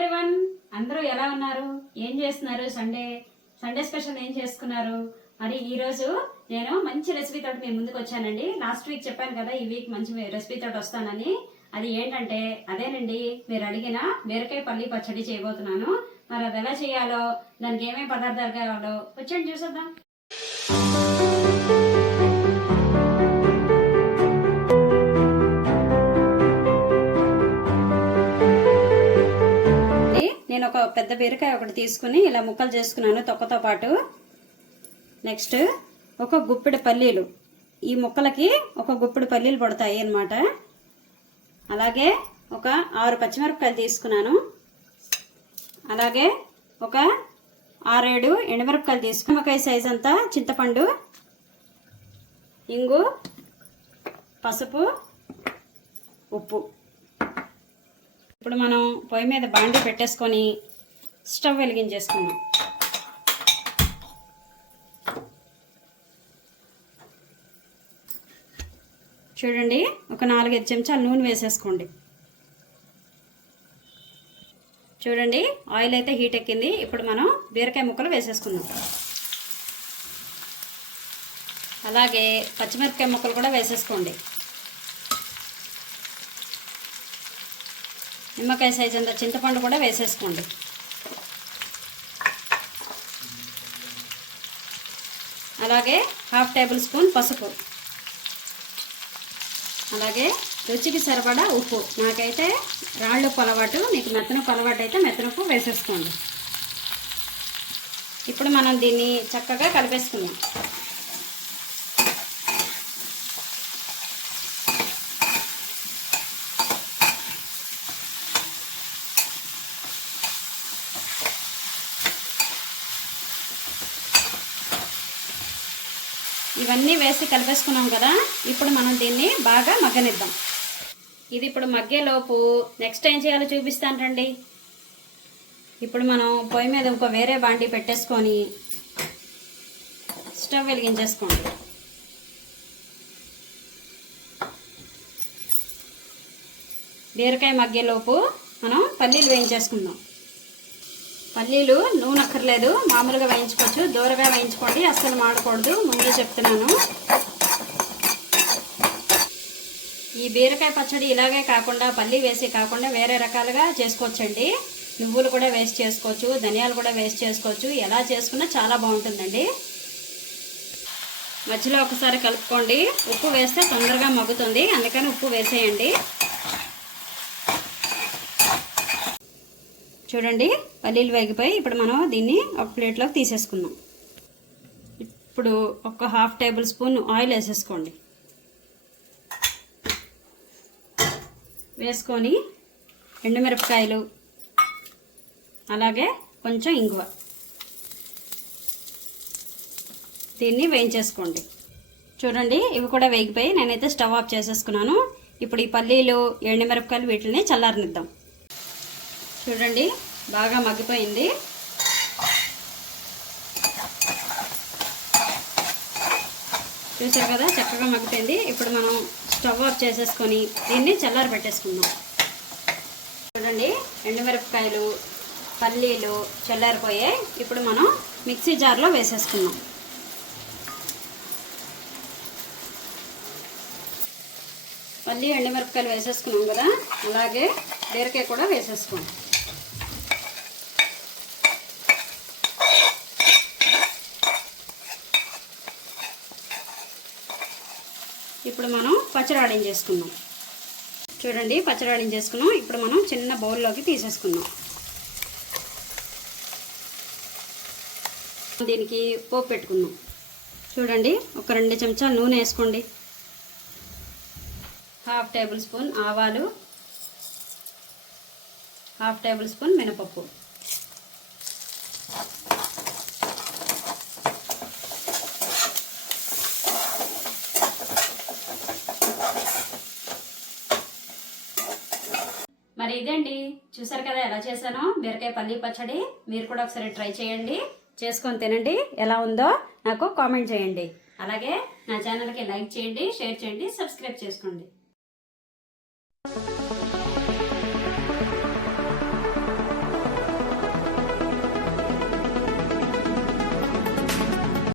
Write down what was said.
Everyone, అందరూ ఎలా ఉన్నారు? ఏం చేస్తున్నారు? సండే స్పెషల్ ఏం చేసుకున్నారు? మరి ఈ రోజు నేను మంచి రెసిపీ తోటి మీ ముందుకు వచ్చానండి. లాస్ట్ వీక్ చెప్పాను కదా ఈ వీక్ మంచి రెసిపీ తోటి వస్తానని. అది ఏంటంటే అదేనండి, మీరు అడిగిన బీరకాయ పల్లి పచ్చడి చేయబోతున్నాను. మరి అది ఎలా చేయాలో, దానికి ఏమేమి పదార్థాలు కావాలో వచ్చండి చూసేద్దాం. నేను ఒక పెద్ద బీరకాయ ఒకటి తీసుకుని ఇలా ముక్కలు చేసుకున్నాను తొక్కతో పాటు. నెక్స్ట్ ఒక గుప్పెడు పల్లీలు, ఈ ముక్కలకి ఒక గుప్పెడు పల్లీలు పడతాయి అన్నమాట. అలాగే ఒక 6 పచ్చిమిరపకాయలు తీసుకున్నాను. అలాగే ఒక 6-7 ఎండుమిరపకాయలు తీసుకుని, నిమ్మకాయ సైజ్ అంతా చింతపండు, ఇంగు, పసుపు, ఉప్పు. ఇప్పుడు మనం పొయ్యి మీద బాండి పెట్టేసుకొని స్టవ్ వెలిగించేసుకుందాం. చూడండి, ఒక 4-5 చెంచాలు నూనె వేసేసుకోండి. చూడండి, ఆయిల్ అయితే హీట్ ఎక్కింది. ఇప్పుడు మనం బీరకాయ ముక్కలు వేసేసుకుందాం. అలాగే పచ్చిమిరపకాయ ముక్కలు కూడా వేసేసుకోండి. నిమ్మకాయ సైజ్ అంత చింతపండు కూడా వేసేసుకోండి. అలాగే 1/2 టేబుల్ స్పూన్ పసుపు, అలాగే రుచికి సరిపడా ఉప్పు. నాకైతే రాళ్ళుప్పు అలవాటు, మీకు మెత్తనప్పు అలవాటు అయితే మెత్తనప్పు వేసేసుకోండి. ఇప్పుడు మనం దీన్ని చక్కగా కలిపేసుకుందాం. ఇవన్నీ వేసి కలిపేసుకున్నాం కదా, ఇప్పుడు మనం దీన్ని బాగా మగ్గనిద్దాం. ఇది ఇప్పుడు మగ్గేలోపు నెక్స్ట్ ఏం చేయాలో చూపిస్తాను రండి. ఇప్పుడు మనం పొయ్యి మీద ఒక వేరే బాండి పెట్టేసుకొని స్టవ్ వెలిగించేసుకోండి. బీరకాయ మగ్గేలోపు మనం పల్లీలు వేయించేసుకుందాం. పల్లీలు నూనె అక్కర్లేదు, మామూలుగా వేయించుకోవచ్చు. దూరగా వేయించుకోండి, అస్సలు మాడకూడదు, ముందు చెప్తున్నాను. ఈ బీరకాయ పచ్చడి ఇలాగే కాకుండా, పల్లీ వేసి కాకుండా వేరే రకాలుగా చేసుకోవచ్చండి. నువ్వులు కూడా వేస్ట్ చేసుకోవచ్చు, ధనియాలు కూడా వేస్ట్ చేసుకోవచ్చు. ఎలా చేసుకున్నా చాలా బాగుంటుందండి. మధ్యలో ఒకసారి కలుపుకోండి. ఉప్పు వేస్తే తొందరగా మగ్గుతుంది, అందుకని ఉప్పు వేసేయండి. చూడండి, పల్లీలు వేగిపోయి ఇప్పుడు మనం దీన్ని ఒక ప్లేట్లోకి తీసేసుకుందాం. ఇప్పుడు ఒక 1/2 టేబుల్ స్పూన్ ఆయిల్ వేసేసుకోండి. వేసుకొని ఎండుమిరపకాయలు, అలాగే కొంచెం ఇంగువ, దీన్ని వేయించేసుకోండి. చూడండి, ఇవి కూడా వేగిపోయి నేనైతే స్టవ్ ఆఫ్ చేసేసుకున్నాను. ఇప్పుడు ఈ పల్లీలు, ఎండుమిరపకాయలు వీటిని చల్లారనిద్దాం. చూడండి, బాగా మగ్గిపోయింది. చూసారు కదా, చక్కగా మగ్గిపోయింది. ఇప్పుడు మనం స్టవ్ ఆఫ్ చేసేసుకొని దీన్ని చల్లారి పెట్టేసుకుందాం. చూడండి, ఎండుమిరపకాయలు, పల్లీలు చల్లారిపోయాయి. ఇప్పుడు మనం మిక్సీ జార్లో వేసేసుకుందాం. పల్లి ఎండుమిరపకాయలు వేసేసుకున్నాం కదా, అలాగే బీరకాయ కూడా వేసేసుకోండి. ఇప్పుడు మనం పచ్చడి ఆడించేసుకుందాం. చూడండి, పచ్చడి ఆడించేసుకున్నాం. ఇప్పుడు మనం చిన్న బౌల్లోకి తీసేసుకుందాం. దీనికి పోపు పెట్టుకుందాం. చూడండి, ఒక 2 చెంచాలు నూనె వేసుకోండి. 1/2 టేబుల్ స్పూన్ ఆవాలు, 1/2 టేబుల్ స్పూన్ మినపప్పు, మరి ఇదండి, చూసారు కదా ఎలా చేశానో బీరకాయ పల్లి పచ్చడి. మీరు కూడా ఒకసారి ట్రై చేయండి, చేసుకొని తినండి. ఎలా ఉందో నాకు కామెంట్ చేయండి. అలాగే నా ఛానల్కి లైక్ చేయండి, షేర్ చేయండి, సబ్స్క్రైబ్ చేసుకోండి.